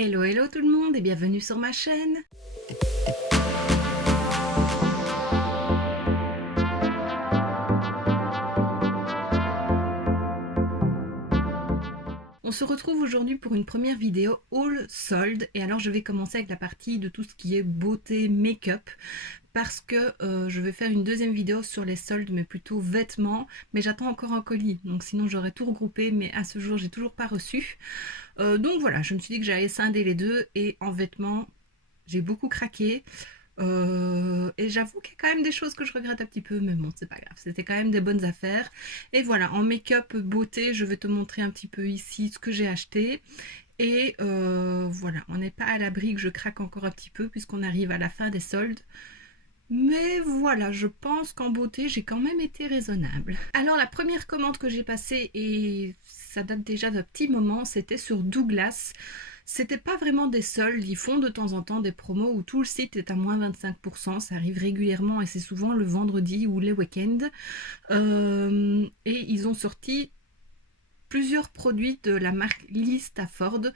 Hello hello tout le monde et bienvenue sur ma chaîne. On se retrouve aujourd'hui pour une première vidéo haul solde et alors je vais commencer avec la partie de tout ce qui est beauté make-up parce que je vais faire une deuxième vidéo sur les soldes mais plutôt vêtements, mais j'attends encore un colis donc sinon j'aurais tout regroupé, mais à ce jour j'ai toujours pas reçu. Donc voilà, je me suis dit que j'allais scinder les deux et en vêtements j'ai beaucoup craqué. Et j'avoue qu'il y a quand même des choses que je regrette un petit peu, mais bon, c'est pas grave, c'était quand même des bonnes affaires. Et voilà, en make-up beauté, je vais te montrer un petit peu ici ce que j'ai acheté. Et voilà, on n'est pas à l'abri que je craque encore un petit peu puisqu'on arrive à la fin des soldes. Mais voilà, je pense qu'en beauté, j'ai quand même été raisonnable. Alors la première commande que j'ai passée, et ça date déjà d'un petit moment, c'était sur Douglas. C'était pas vraiment des soldes, ils font de temps en temps des promos où tout le site est à moins 25%, ça arrive régulièrement et c'est souvent le vendredi ou les week-ends. Et ils ont sorti plusieurs produits de la marque Lily Stafford.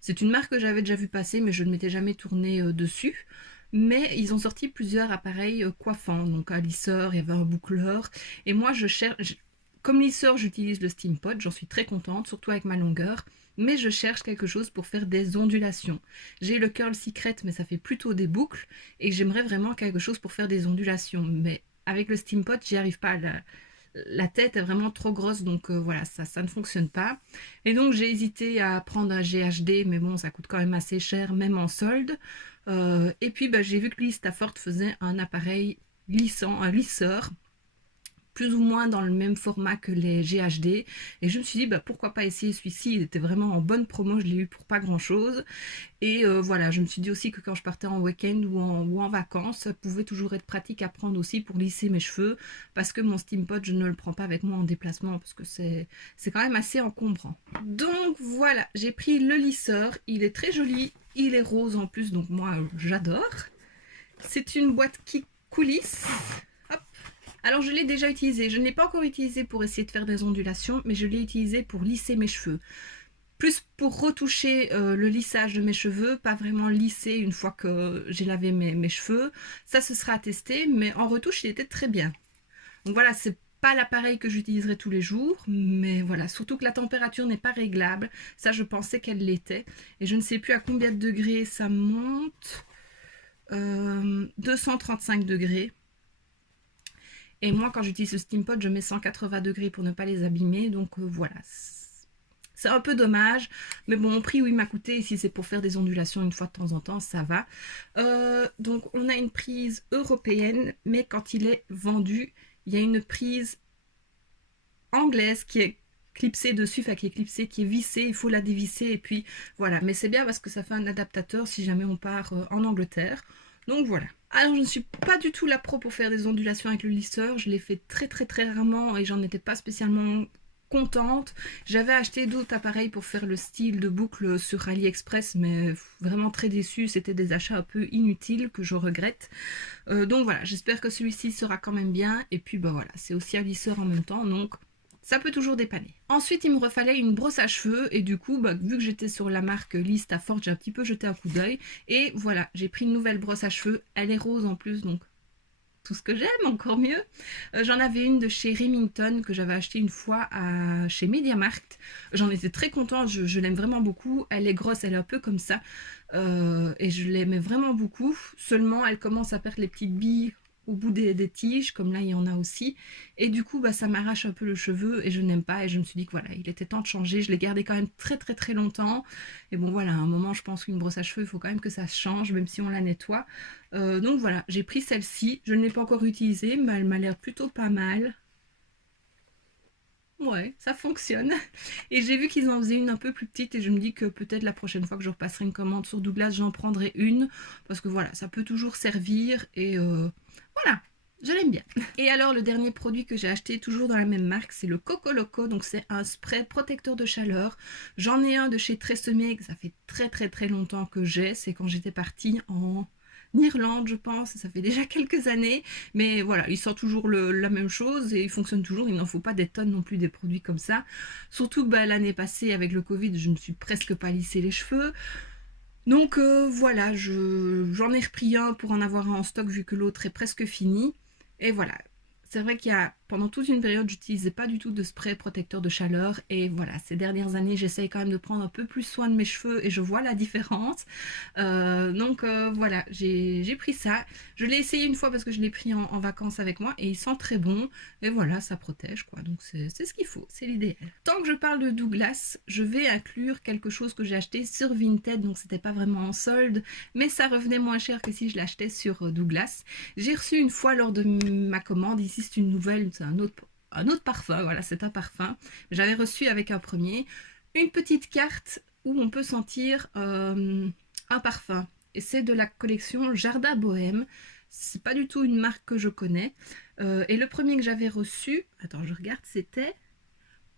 C'est une marque que j'avais déjà vu passer mais je ne m'étais jamais tournée dessus. Mais ils ont sorti plusieurs appareils coiffants, donc un lisseur, il y avait un boucleur. Et moi je cherche, comme lisseur j'utilise le Steam Pot, j'en suis très contente, surtout avec ma longueur. Mais je cherche quelque chose pour faire des ondulations. J'ai le Curl Secret mais ça fait plutôt des boucles. Et j'aimerais vraiment quelque chose pour faire des ondulations. Mais avec le Steam Pot j'y arrive pas. La tête est vraiment trop grosse, donc voilà, ça ne fonctionne pas. Et donc j'ai hésité à prendre un GHD, mais bon, ça coûte quand même assez cher, même en solde. Et puis bah, j'ai vu que Lee Stafford faisait un appareil lissant, un lisseur, plus ou moins dans le même format que les GHD, et je me suis dit bah, pourquoi pas essayer celui-ci. Il était vraiment en bonne promo, je l'ai eu pour pas grand chose. Et voilà, je me suis dit aussi que quand je partais en week-end ou en vacances, ça pouvait toujours être pratique à prendre aussi pour lisser mes cheveux, parce que mon Steam Pot, je ne le prends pas avec moi en déplacement, parce que c'est quand même assez encombrant. Donc voilà, j'ai pris le lisseur, il est très joli, il est rose en plus, donc moi j'adore. C'est une boîte qui coulisse. Hop. Alors je l'ai déjà utilisé, je ne l'ai pas encore utilisé pour essayer de faire des ondulations, mais je l'ai utilisé pour lisser mes cheveux. Plus pour retoucher le lissage de mes cheveux, pas vraiment lisser une fois que j'ai lavé mes cheveux. Ça, ce sera à tester, mais en retouche, il était très bien. Donc voilà, c'est pas l'appareil que j'utiliserai tous les jours, mais voilà, surtout que la température n'est pas réglable. Ça, je pensais qu'elle l'était. Et je ne sais plus à combien de degrés ça monte. 235 degrés. Et moi, quand j'utilise le Steam Pot, je mets 180 degrés pour ne pas les abîmer. Donc voilà, c'est un peu dommage, mais bon, au prix où il m'a coûté, si c'est pour faire des ondulations une fois de temps en temps, ça va. Donc on a une prise européenne, mais quand il est vendu, il y a une prise anglaise qui est clipsée dessus, enfin qui est clipsée, qui est vissée, il faut la dévisser et puis voilà. Mais c'est bien parce que ça fait un adaptateur si jamais on part en Angleterre. Donc voilà. Alors je ne suis pas du tout la pro pour faire des ondulations avec le lisseur, je l'ai fait très rarement et j'en étais pas spécialement contente. J'avais acheté d'autres appareils pour faire le style de boucle sur AliExpress, mais vraiment très déçue, c'était des achats un peu inutiles que je regrette. Donc voilà, j'espère que celui-ci sera quand même bien, et puis bah voilà, c'est aussi un lisseur en même temps, donc ça peut toujours dépanner. Ensuite, il me refallait une brosse à cheveux, et du coup, bah, vu que j'étais sur la marque Lee Stafford, j'ai un petit peu jeté un coup d'œil, et voilà, j'ai pris une nouvelle brosse à cheveux, elle est rose en plus, donc tout ce que j'aime, encore mieux. J'en avais une de chez Remington que j'avais acheté une fois chez MediaMarkt. J'en étais très contente, je l'aime vraiment beaucoup. Elle est grosse, elle est un peu comme ça. Et je l'aimais vraiment beaucoup. Seulement, elle commence à perdre les petites billes au bout des tiges, comme là il y en a aussi. Et du coup, bah, ça m'arrache un peu le cheveu et je n'aime pas. Et je me suis dit que voilà, il était temps de changer. Je l'ai gardé quand même très longtemps. Et bon voilà, à un moment, je pense qu'une brosse à cheveux, il faut quand même que ça change, même si on la nettoie. Donc voilà, j'ai pris celle-ci. Je ne l'ai pas encore utilisée, mais elle m'a l'air plutôt pas mal. Ouais, ça fonctionne. Et j'ai vu qu'ils en faisaient une un peu plus petite et je me dis que peut-être la prochaine fois que je repasserai une commande sur Douglas, j'en prendrai une. Parce que voilà, ça peut toujours servir et voilà, je l'aime bien. Et alors le dernier produit que j'ai acheté, toujours dans la même marque, c'est le Coco Loco. Donc c'est un spray protecteur de chaleur. J'en ai un de chez Tresemme, que ça fait très longtemps que j'ai. C'est quand j'étais partie en Irlande, je pense, ça fait déjà quelques années, mais voilà, il sort toujours la même chose et il fonctionne toujours. Il n'en faut pas des tonnes non plus des produits comme ça, surtout bah, l'année passée avec le Covid, je ne me suis presque pas lissé les cheveux. Donc voilà, j'en ai repris un pour en avoir un en stock vu que l'autre est presque fini. Et voilà, c'est vrai qu'il y a, pendant toute une période, j'utilisais pas du tout de spray protecteur de chaleur. Et voilà, ces dernières années, j'essaye quand même de prendre un peu plus soin de mes cheveux et je vois la différence. Donc voilà, j'ai pris ça. Je l'ai essayé une fois parce que je l'ai pris en vacances avec moi et il sent très bon. Et voilà, ça protège quoi. Donc c'est ce qu'il faut, c'est l'idéal. Tant que je parle de Douglas, je vais inclure quelque chose que j'ai acheté sur Vinted. Donc c'était pas vraiment en solde, mais ça revenait moins cher que si je l'achetais sur Douglas. J'ai reçu une fois lors de ma commande, ici c'est une nouvelle, c'est un autre parfum, voilà, c'est un parfum. J'avais reçu avec un premier une petite carte où on peut sentir un parfum. Et c'est de la collection Jardin Bohème. C'est pas du tout une marque que je connais. Et le premier que j'avais reçu, attends, je regarde, c'était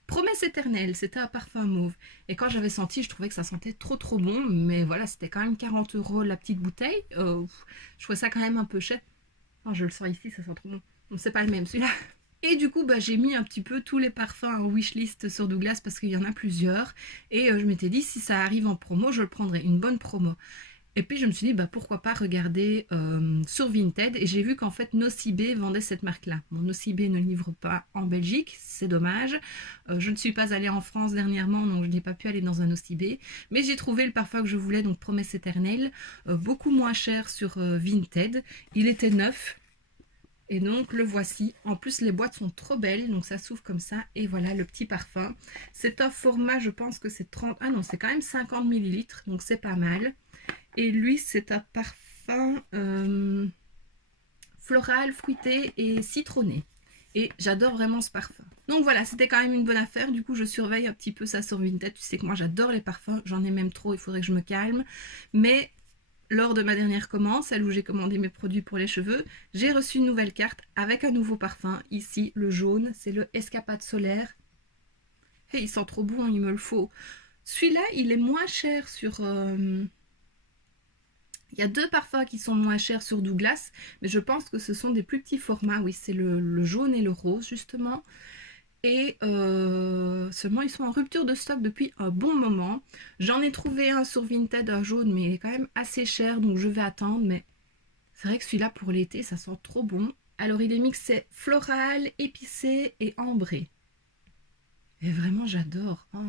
Promesse éternelle, c'était un parfum mauve. Et quand j'avais senti, je trouvais que ça sentait trop bon. Mais voilà, c'était quand même 40 € la petite bouteille. Je trouvais ça quand même un peu cher. Oh, je le sens ici, ça sent trop bon. Bon, c'est pas le même celui-là. Et du coup, bah, j'ai mis un petit peu tous les parfums en wishlist sur Douglas parce qu'il y en a plusieurs. Et je m'étais dit, si ça arrive en promo, je le prendrai, une bonne promo. Et puis je me suis dit, bah, pourquoi pas regarder sur Vinted. Et j'ai vu qu'en fait, Nocibé vendait cette marque-là. Bon, Nocibé ne livre pas en Belgique, c'est dommage. Je ne suis pas allée en France dernièrement, donc je n'ai pas pu aller dans un Nocibé. Mais j'ai trouvé le parfum que je voulais, donc Promesse éternelle, beaucoup moins cher sur Vinted. Il était neuf. Et donc le voici. En plus les boîtes sont trop belles, donc ça s'ouvre comme ça. Et voilà le petit parfum. C'est un format, je pense que c'est 30... Ah non, c'est quand même 50 ml, donc c'est pas mal. Et lui, c'est un parfum floral, fruité et citronné. Et j'adore vraiment ce parfum. Donc voilà, c'était quand même une bonne affaire. Du coup, je surveille un petit peu ça sur Vinted. Tu sais que moi, j'adore les parfums. J'en ai même trop, il faudrait que je me calme. Mais lors de ma dernière commande, celle où j'ai commandé mes produits pour les cheveux, j'ai reçu une nouvelle carte avec un nouveau parfum. Ici, le jaune, c'est le Escapade Solaire. Et il sent trop bon, il me le faut. Celui-là, il est moins cher sur... Il y a deux parfums qui sont moins chers sur Douglas, mais je pense que ce sont des plus petits formats. Oui, c'est le jaune et le rose, justement. Et seulement, ils sont en rupture de stock depuis un bon moment. J'en ai trouvé un sur Vinted, un jaune, mais il est quand même assez cher, donc je vais attendre. Mais c'est vrai que celui-là, pour l'été, ça sent trop bon. Alors, il est mixé floral, épicé et ambré. Et vraiment, j'adore. Oh.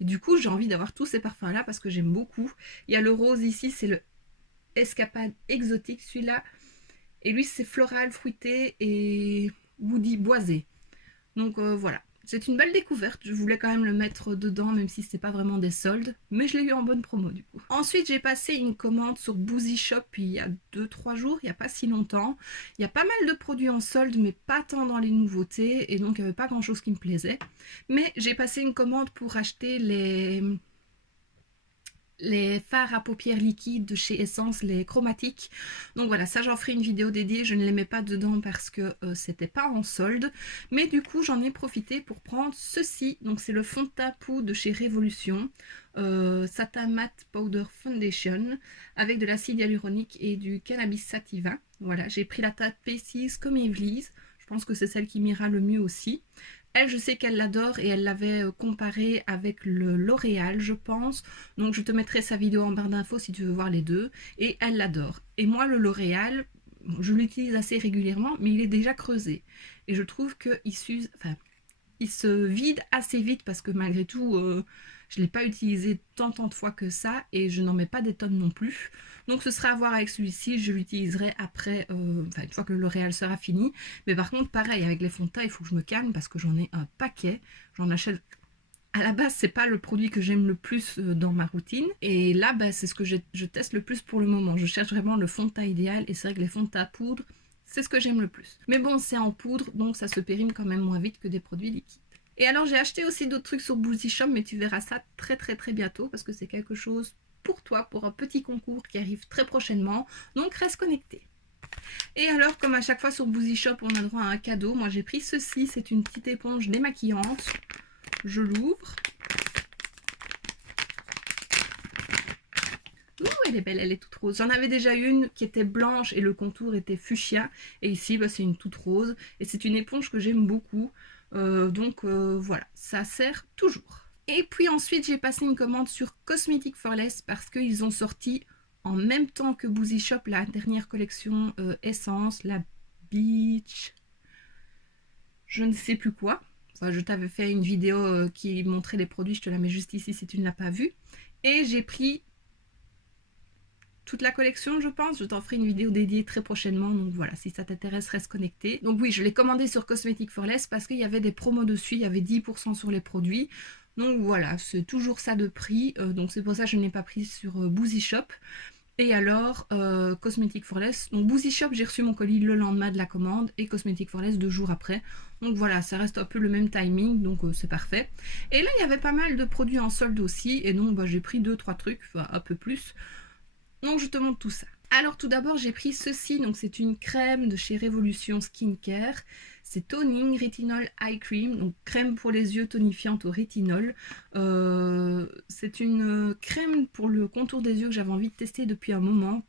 Et du coup, j'ai envie d'avoir tous ces parfums-là parce que j'aime beaucoup. Il y a le rose ici, c'est le Escapade exotique, celui-là. Et lui, c'est floral, fruité et woody, boisé. Donc voilà, c'est une belle découverte. Je voulais quand même le mettre dedans, même si c'est pas vraiment des soldes. Mais je l'ai eu en bonne promo du coup. Ensuite, j'ai passé une commande sur Boozy Shop il y a 2-3 jours, il n'y a pas si longtemps. Il y a pas mal de produits en solde, mais pas tant dans les nouveautés. Et donc, il n'y avait pas grand-chose qui me plaisait. Mais j'ai passé une commande pour acheter les fards à paupières liquides de chez Essence, les chromatiques. Donc voilà, ça j'en ferai une vidéo dédiée, je ne les mets pas dedans parce que c'était pas en solde. Mais du coup j'en ai profité pour prendre ceci. Donc c'est le fond de teint poudre de chez Révolution. Satin Matte Powder Foundation avec de l'acide hyaluronique et du cannabis sativa. Voilà, j'ai pris la teinte P6 comme Evelise. Je pense que c'est celle qui m'ira le mieux aussi. Elle, je sais qu'elle l'adore et elle l'avait comparé avec le L'Oréal, je pense. Donc, je te mettrai sa vidéo en barre d'infos si tu veux voir les deux. Et elle l'adore. Et moi, le L'Oréal, je l'utilise assez régulièrement, mais il est déjà creusé. Et je trouve qu'il il se vide assez vite parce que malgré tout, je ne l'ai pas utilisé tant de fois que ça et je n'en mets pas des tonnes non plus. Donc ce sera à voir avec celui-ci, je l'utiliserai après, une fois que le L'Oréal sera fini. Mais par contre, pareil, avec les fonds de teint, il faut que je me calme parce que j'en ai un paquet. J'en achète... À la base, c'est pas le produit que j'aime le plus dans ma routine. Et là, bah, c'est ce que je teste le plus pour le moment. Je cherche vraiment le fond de teint idéal et c'est vrai que les fonds de teint à poudre, c'est ce que j'aime le plus. Mais bon, c'est en poudre, donc ça se périme quand même moins vite que des produits liquides. Et alors, j'ai acheté aussi d'autres trucs sur Boozy Shop, mais tu verras ça très bientôt parce que c'est quelque chose pour toi, pour un petit concours qui arrive très prochainement. Donc, reste connecté. Et alors, comme à chaque fois sur Boozy Shop, on a droit à un cadeau. Moi, j'ai pris ceci. C'est une petite éponge démaquillante. Je l'ouvre. Ouh, elle est belle, elle est toute rose. J'en avais déjà une qui était blanche et le contour était fuchsia. Et ici, bah, c'est une toute rose. Et c'est une éponge que j'aime beaucoup. Donc voilà, ça sert toujours. Et puis ensuite, j'ai passé une commande sur Cosmetics for Less parce qu'ils ont sorti en même temps que Boozy Shop la dernière collection Essence, la Beach, je ne sais plus quoi. Enfin, je t'avais fait une vidéo qui montrait les produits, je te la mets juste ici si tu ne l'as pas vue. Et j'ai pris toute la collection, je pense. Je t'en ferai une vidéo dédiée très prochainement. Donc voilà, si ça t'intéresse, reste connecté. Donc oui, je l'ai commandé sur Cosmetics for Less parce qu'il y avait des promos dessus. Il y avait 10% sur les produits. Donc voilà, c'est toujours ça de prix. Donc c'est pour ça que je n'ai pas pris sur Boozy Shop. Et alors, Cosmetics for Less. Donc Boozy Shop, j'ai reçu mon colis le lendemain de la commande. Et Cosmetics for Less 2 jours après. Donc voilà, ça reste un peu le même timing. Donc c'est parfait. Et là, il y avait pas mal de produits en solde aussi. Et donc bah, j'ai pris 2-3 trucs, enfin un peu plus. Donc je te montre tout ça. Alors tout d'abord j'ai pris ceci, donc c'est une crème de chez Révolution Skincare. C'est Toning Retinol Eye Cream, donc crème pour les yeux tonifiante au rétinol. C'est une crème pour le contour des yeux que j'avais envie de tester depuis un moment,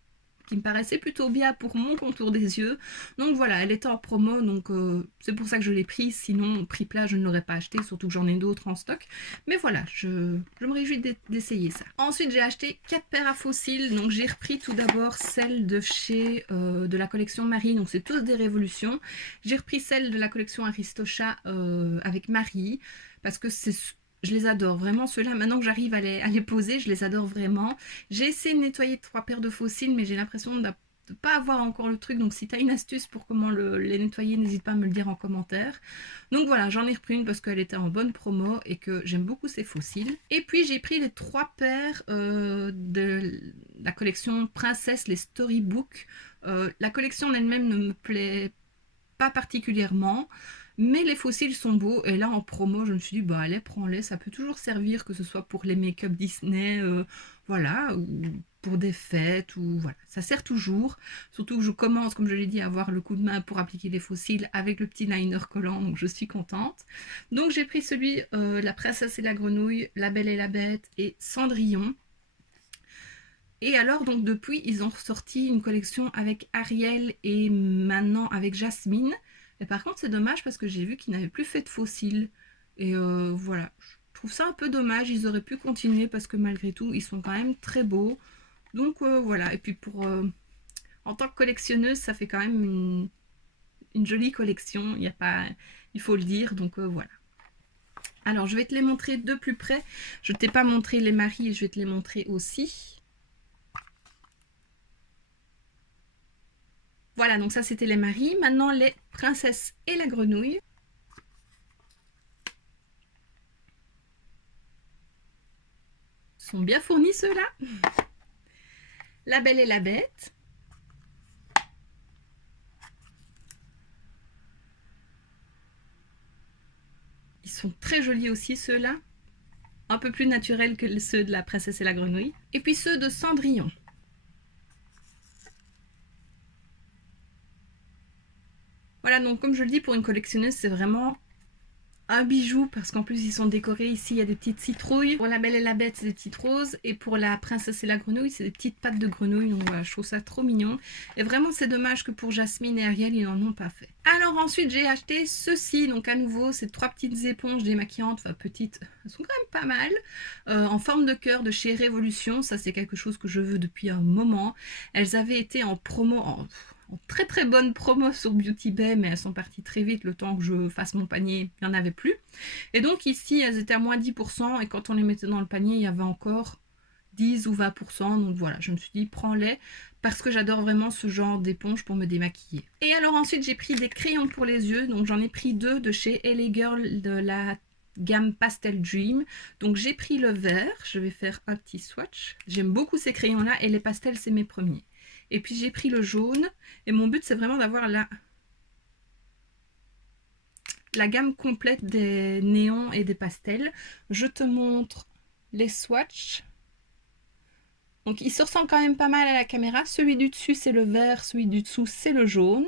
qui me paraissait plutôt bien pour mon contour des yeux. Donc voilà, elle était en promo, donc c'est pour ça que je l'ai prise. Sinon, prix plat, je ne l'aurais pas acheté, surtout que j'en ai d'autres en stock. Mais voilà, je me réjouis d'essayer ça. Ensuite, j'ai acheté 4 paires à faux cils. Donc j'ai repris tout d'abord celle de chez de la collection Marie. Donc c'est tous des révolutions. J'ai repris celle de la collection Aristocha avec Marie, parce que je les adore vraiment, ceux-là, maintenant que j'arrive à les poser, je les adore vraiment. J'ai essayé de nettoyer 3 paires de faux cils, mais j'ai l'impression de ne pas avoir encore le truc. Donc si tu as une astuce pour comment les nettoyer, n'hésite pas à me le dire en commentaire. Donc voilà, j'en ai repris une parce qu'elle était en bonne promo et que j'aime beaucoup ces faux cils. Et puis j'ai pris les 3 paires de la collection Princesse, les Storybook. La collection en elle-même ne me plaît pas particulièrement, mais les faux cils sont beaux. Et là en promo je me suis dit bah allez, prends-les, ça peut toujours servir, que ce soit pour les make-up Disney, voilà, ou pour des fêtes, ou voilà, ça sert toujours. Surtout que je commence, comme je l'ai dit, à avoir le coup de main pour appliquer les faux cils avec le petit liner collant, donc je suis contente. Donc j'ai pris celui La Princesse et la Grenouille, La Belle et la Bête et Cendrillon. Et alors, donc depuis, ils ont ressorti une collection avec Ariel et maintenant avec Jasmine. Et par contre, c'est dommage parce que j'ai vu qu'ils n'avaient plus fait de faux cils. Et voilà, je trouve ça un peu dommage. Ils auraient pu continuer parce que malgré tout, ils sont quand même très beaux. Donc voilà, et puis en tant que collectionneuse, ça fait quand même une jolie collection. Il y a pas, il faut le dire, donc voilà. Alors, je vais te les montrer de plus près. Je ne t'ai pas montré les maris, je vais te les montrer aussi. Voilà, donc ça c'était les maris. Maintenant les princesses et la grenouille. Ils sont bien fournis ceux-là. La Belle et la Bête. Ils sont très jolis aussi ceux-là. Un peu plus naturels que ceux de la Princesse et la Grenouille. Et puis ceux de Cendrillon. Voilà, donc comme je le dis, pour une collectionneuse, c'est vraiment un bijou parce qu'en plus ils sont décorés. Ici il y a des petites citrouilles. Pour la Belle et la Bête c'est des petites roses, et pour la Princesse et la Grenouille c'est des petites pattes de grenouille. Donc voilà, je trouve ça trop mignon. Et vraiment c'est dommage que pour Jasmine et Ariel ils n'en ont pas fait. Alors ensuite j'ai acheté ceci, donc à nouveau ces 3 petites éponges démaquillantes, enfin petites, elles sont quand même pas mal, en forme de cœur de chez Révolution. Ça c'est quelque chose que je veux depuis un moment. Elles avaient été en promo, en très très bonne promo sur Beauty Bay, mais elles sont parties très vite, le temps que je fasse mon panier, il n'y en avait plus. Et donc ici, elles étaient à moins 10%, et quand on les mettait dans le panier, il y avait encore 10 ou 20%. Donc voilà, je me suis dit, prends-les, parce que j'adore vraiment ce genre d'éponge pour me démaquiller. Et alors ensuite, j'ai pris des crayons pour les yeux, donc j'en ai pris 2 de chez LA Girl de la gamme Pastel Dream. Donc j'ai pris le vert, je vais faire un petit swatch. J'aime beaucoup ces crayons là, et les pastels c'est mes premiers. Et puis j'ai pris le jaune, et mon but c'est vraiment d'avoir la gamme complète des néons et des pastels. Je te montre les swatchs. Donc ils se ressemblent quand même pas mal à la caméra. Celui du dessus c'est le vert, celui du dessous c'est le jaune.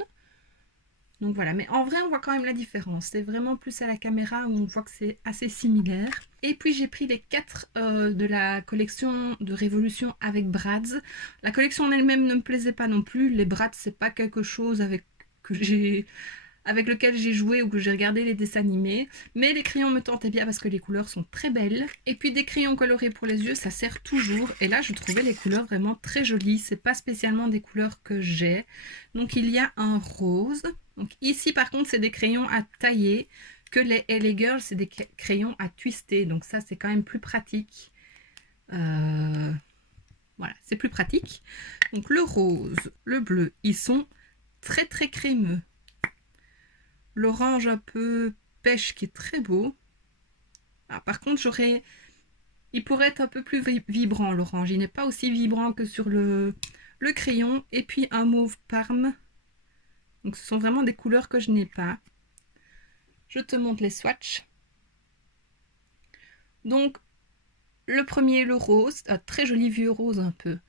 Donc voilà, mais en vrai on voit quand même la différence. C'est vraiment plus à la caméra où on voit que c'est assez similaire. Et puis j'ai pris les 4 de la collection de Révolution avec Brads. La collection en elle-même ne me plaisait pas non plus. Les Brads c'est pas quelque chose que j'ai avec lequel j'ai joué ou que j'ai regardé les dessins animés. Mais les crayons me tentaient bien parce que les couleurs sont très belles. Et puis des crayons colorés pour les yeux, ça sert toujours. Et là, je trouvais les couleurs vraiment très jolies. C'est pas spécialement des couleurs que j'ai. Donc il y a un rose. Donc ici, par contre, c'est des crayons à tailler. Que les LA Girls, c'est des crayons à twister. Donc ça, c'est quand même plus pratique. Voilà, c'est plus pratique. Donc le rose, le bleu, ils sont très très crémeux. L'orange un peu pêche qui est très beau. Ah, par contre, il pourrait être un peu plus vibrant l'orange. Il n'est pas aussi vibrant que sur le crayon. Et puis un mauve parme. Donc ce sont vraiment des couleurs que je n'ai pas. Je te montre les swatchs. Donc le premier, le rose, un très joli vieux rose un peu.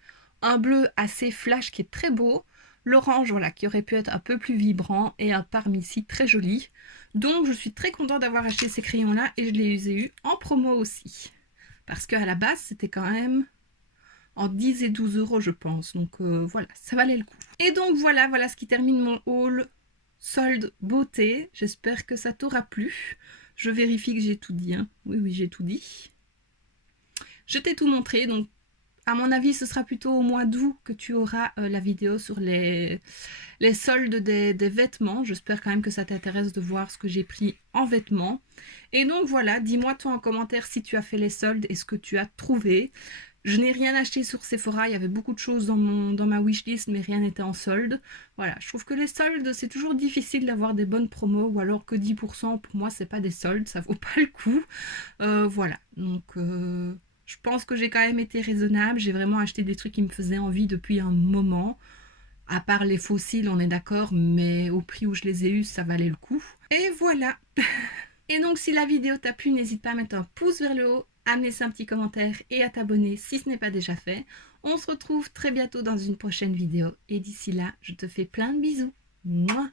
Un bleu assez flash qui est très beau. L'orange, voilà, qui aurait pu être un peu plus vibrant. Et un parme ici très joli. Donc je suis très contente d'avoir acheté ces crayons-là. Et je les ai eus en promo aussi. Parce qu'à la base, c'était quand même en 10 et 12 euros, je pense. Donc voilà, ça valait le coup. Et donc voilà ce qui termine mon haul solde beauté. J'espère que ça t'aura plu. Je vérifie que j'ai tout dit. Hein. Oui, j'ai tout dit. Je t'ai tout montré, donc à mon avis, ce sera plutôt au mois d'août que tu auras la vidéo sur les soldes des vêtements. J'espère quand même que ça t'intéresse de voir ce que j'ai pris en vêtements. Et donc voilà, dis-moi toi en commentaire si tu as fait les soldes et ce que tu as trouvé. Je n'ai rien acheté sur Sephora, il y avait beaucoup de choses dans ma wishlist, mais rien n'était en solde. Voilà, je trouve que les soldes, c'est toujours difficile d'avoir des bonnes promos, ou alors que 10%, pour moi, c'est pas des soldes, ça vaut pas le coup. Voilà, donc je pense que j'ai quand même été raisonnable. J'ai vraiment acheté des trucs qui me faisaient envie depuis un moment. À part les fossiles, on est d'accord, mais au prix où je les ai eus, ça valait le coup. Et voilà. Et donc, si la vidéo t'a plu, n'hésite pas à mettre un pouce vers le haut, à me laisser un petit commentaire et à t'abonner si ce n'est pas déjà fait. On se retrouve très bientôt dans une prochaine vidéo. Et d'ici là, je te fais plein de bisous. Mouah.